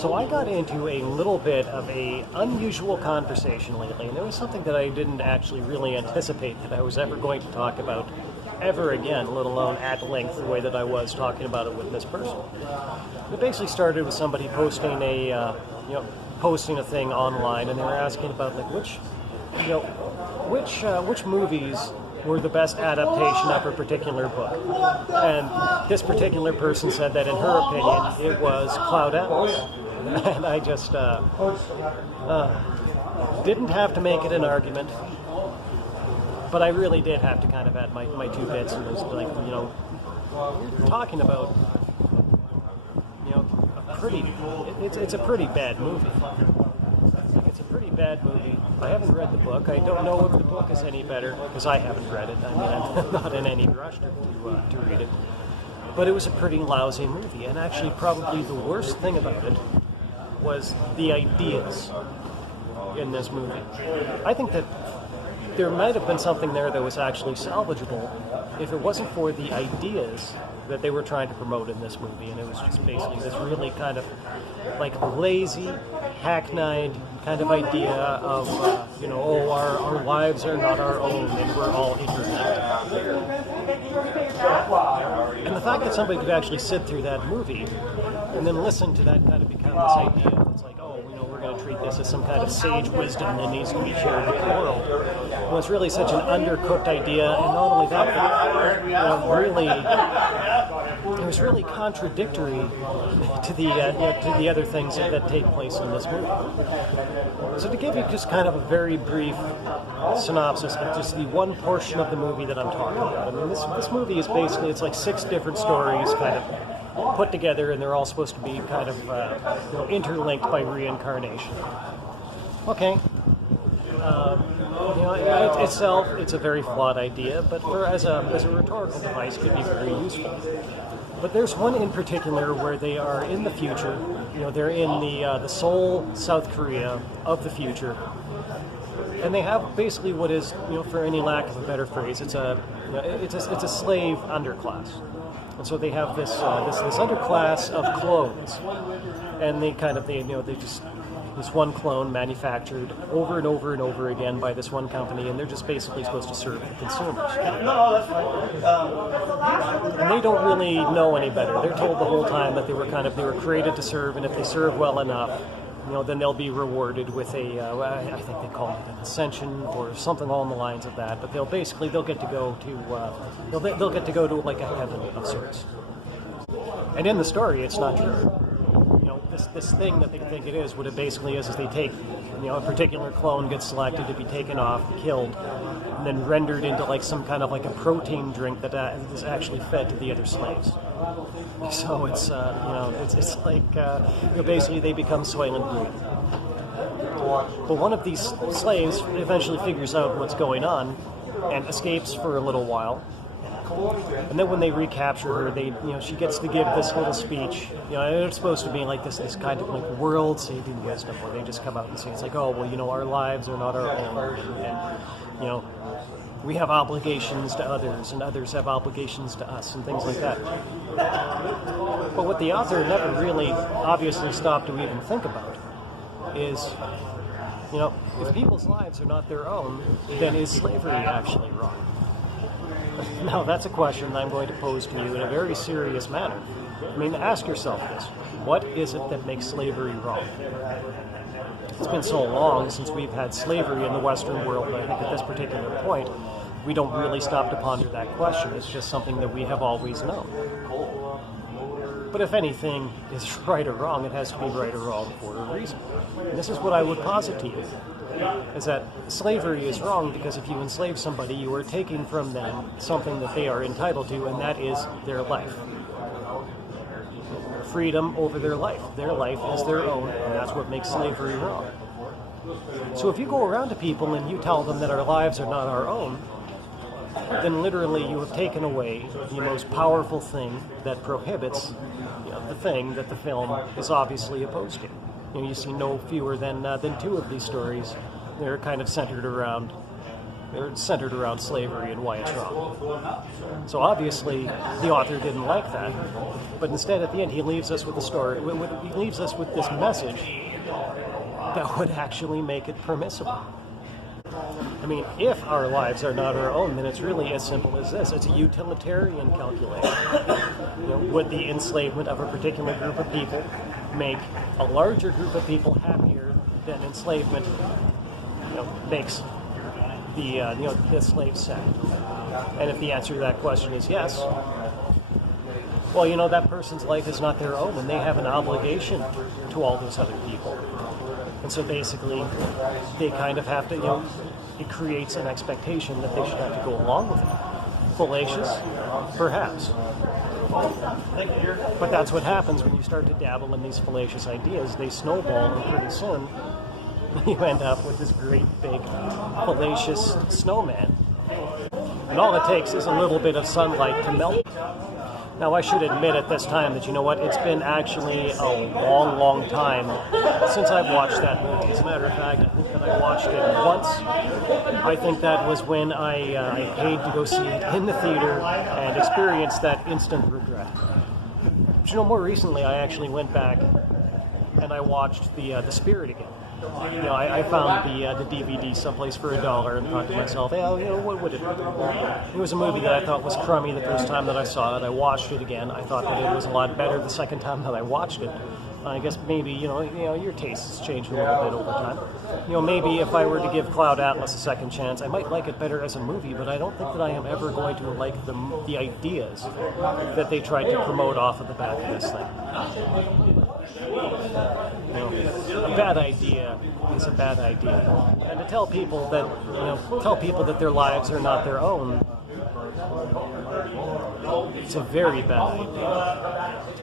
So I got into a little bit of a unusual conversation lately, and it was something that I didn't actually really anticipate that I was ever going to talk about ever again, let alone at length the way that I was talking about it with this person. It basically started with somebody posting posting a thing online, and they were asking about like which movies were the best adaptation of a particular book. And this particular person said that in her opinion it was Cloud Atlas. And I just didn't have to make it an argument, but I really did have to kind of add my two bits, and it was like, talking about, it's a pretty bad movie. Like, it's a pretty bad movie. I haven't read the book. I don't know if the book is any better, because I haven't read it. I mean, I'm not in any rush to read it. But it was a pretty lousy movie, and actually probably the worst thing about it was the ideas in this movie. I think that there might have been something there that was actually salvageable if it wasn't for the ideas that they were trying to promote in this movie, and it was just basically this really kind of like lazy, hackneyed kind of idea of, our lives are not our own and we're all interconnected. And the fact that somebody could actually sit through that movie and then listen to that kind of become this idea, it's like, we're going to treat this as some kind of sage wisdom that needs to be shared with the world, was really such an undercooked idea, and not only that, it was really contradictory to the other things that take place in this movie. So to give you just kind of a very brief synopsis of just the one portion of the movie that I'm talking about. I mean, this movie is basically, it's like 6 different stories kind of put together, and they're all supposed to be kind of interlinked by reincarnation. Okay. Itself, it's a very flawed idea, but as a rhetorical device, could be very useful. But there's one in particular where they are in the future. They're in the Seoul, South Korea of the future, and they have basically what is, for any lack of a better phrase, it's a slave underclass. And so they have this underclass of clones, and they just this one clone manufactured over and over and over again by this one company, and they're just basically supposed to serve the consumers. And they don't really know any better. They're told the whole time that they were created to serve, and if they serve well enough, then they'll be rewarded with I think they call it an ascension or something along the lines of that. But they'll get to go to they'll get to go to like a heaven of sorts. And in the story, it's not true. This thing that they think it is, what it basically is they take, a particular clone gets selected to be taken off, killed, and then rendered into like some kind of like a protein drink that is actually fed to the other slaves. So it's like basically they become Soylent Green. But one of these slaves eventually figures out what's going on and escapes for a little while. And then when they recapture her, she gets to give this little speech. And it's supposed to be like this kind of like world-saving wisdom, where they just come out and say, it's like, our lives are not our own, and we have obligations to others, and others have obligations to us, and things like that. But what the author never really obviously stopped to even think about is, if people's lives are not their own, then is slavery actually wrong? Now, that's a question I'm going to pose to you in a very serious manner. I mean, ask yourself this. What is it that makes slavery wrong? It's been so long since we've had slavery in the Western world, and I think at this particular point, we don't really stop to ponder that question. It's just something that we have always known. But if anything is right or wrong, it has to be right or wrong for a reason. And this is what I would posit to you, is that slavery is wrong because if you enslave somebody, you are taking from them something that they are entitled to, and that is their life. Freedom over their life. Their life is their own, and that's what makes slavery wrong. So if you go around to people and you tell them that our lives are not our own, then literally you have taken away the most powerful thing that prohibits the thing that the film is obviously opposed to. You see no fewer than 2 of these stories. They're kind of centered around They're centered around slavery and why it's wrong. So obviously, the author didn't like that, but instead, at the end, he leaves us with a story. He leaves us with this message that would actually make it permissible. I mean, if our lives are not our own, then it's really as simple as this. It's a utilitarian calculation. Would the enslavement of a particular group of people make a larger group of people happier than enslavement makes the slave sad? And if the answer to that question is yes, well, that person's life is not their own, and they have an obligation to all those other people. And so basically, they kind of have to, it creates an expectation that they should have to go along with it. Fallacious? Perhaps. But that's what happens when you start to dabble in these fallacious ideas. They snowball, and pretty soon, you end up with this great big fallacious snowman. And all it takes is a little bit of sunlight to melt it. Now, I should admit at this time that, it's been actually a long, long time since I've watched that movie. As a matter of fact, I think that I watched it once. I think that was when I paid to go see it in the theater and experienced that instant regret. But, more recently, I actually went back and I watched The Spirit again. I found the DVD someplace for $1 and thought to myself, what would it be? It was a movie that I thought was crummy the first time that I saw it. I watched it again. I thought that it was a lot better the second time that I watched it. I guess maybe, your tastes change a little bit over time. Maybe if I were to give Cloud Atlas a second chance, I might like it better as a movie, but I don't think that I am ever going to like the ideas that they tried to promote off of the back of this thing. A bad idea is a bad idea. And to tell people that their lives are not their own, it's a very bad idea.